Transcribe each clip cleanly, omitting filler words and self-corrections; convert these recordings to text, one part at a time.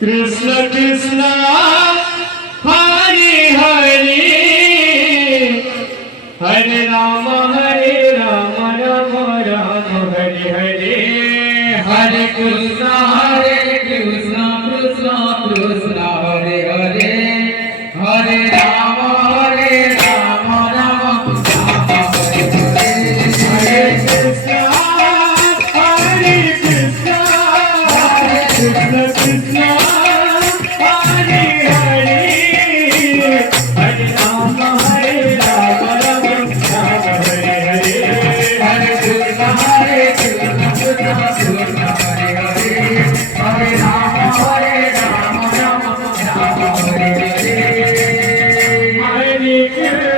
Krishna Krishna Hare Hare Hare Ram Ram Ram Hare Hare Hare Krishna Krishna Krishna Hare Hare Hare Ram Ram Ram Hare Hare Hare Krishna Krishna Krishna Hare Hare Hare Ram Ram Hare Hare Hare Krishna Krishna Krishna Hare Hare Hare Ram Ram Hare Hare Hare Krishna Krishna Krishna Hare Hare Hare Ram Ram Ram Hare Hare Hare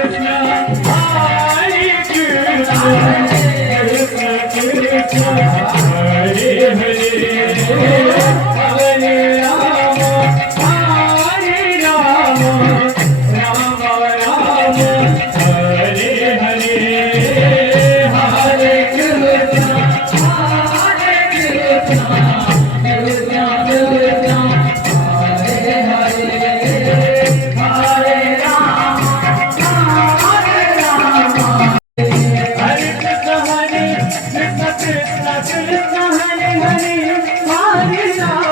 Krishna Krishna Krishna Hare Hare Hare Ram Hare Krishna Krishna Krishna Hare Hare Hare Ram